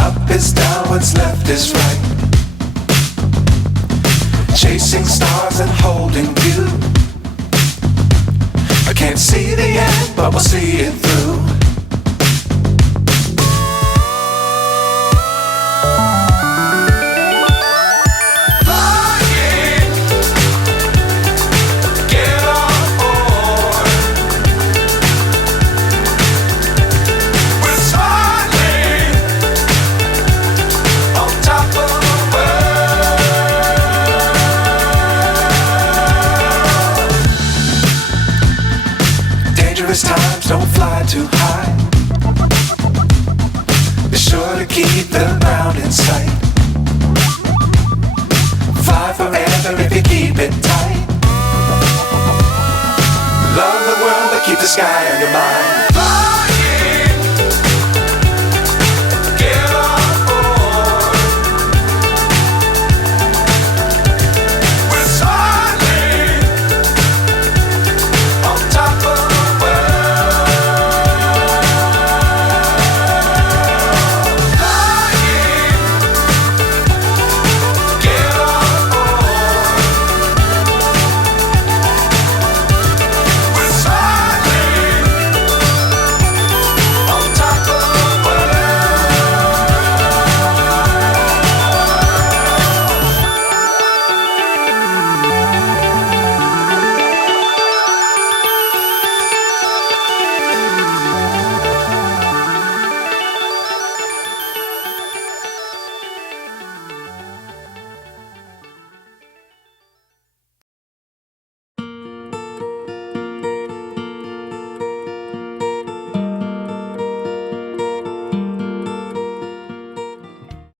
Up is down, what's left is right. Chasing stars and holding you. I can't see the end, but we'll see it through. Times don't fly too high. Be sure to keep the ground in sight. Fly forever if you keep it tight. Love the world but keep the sky on your mind. Fly.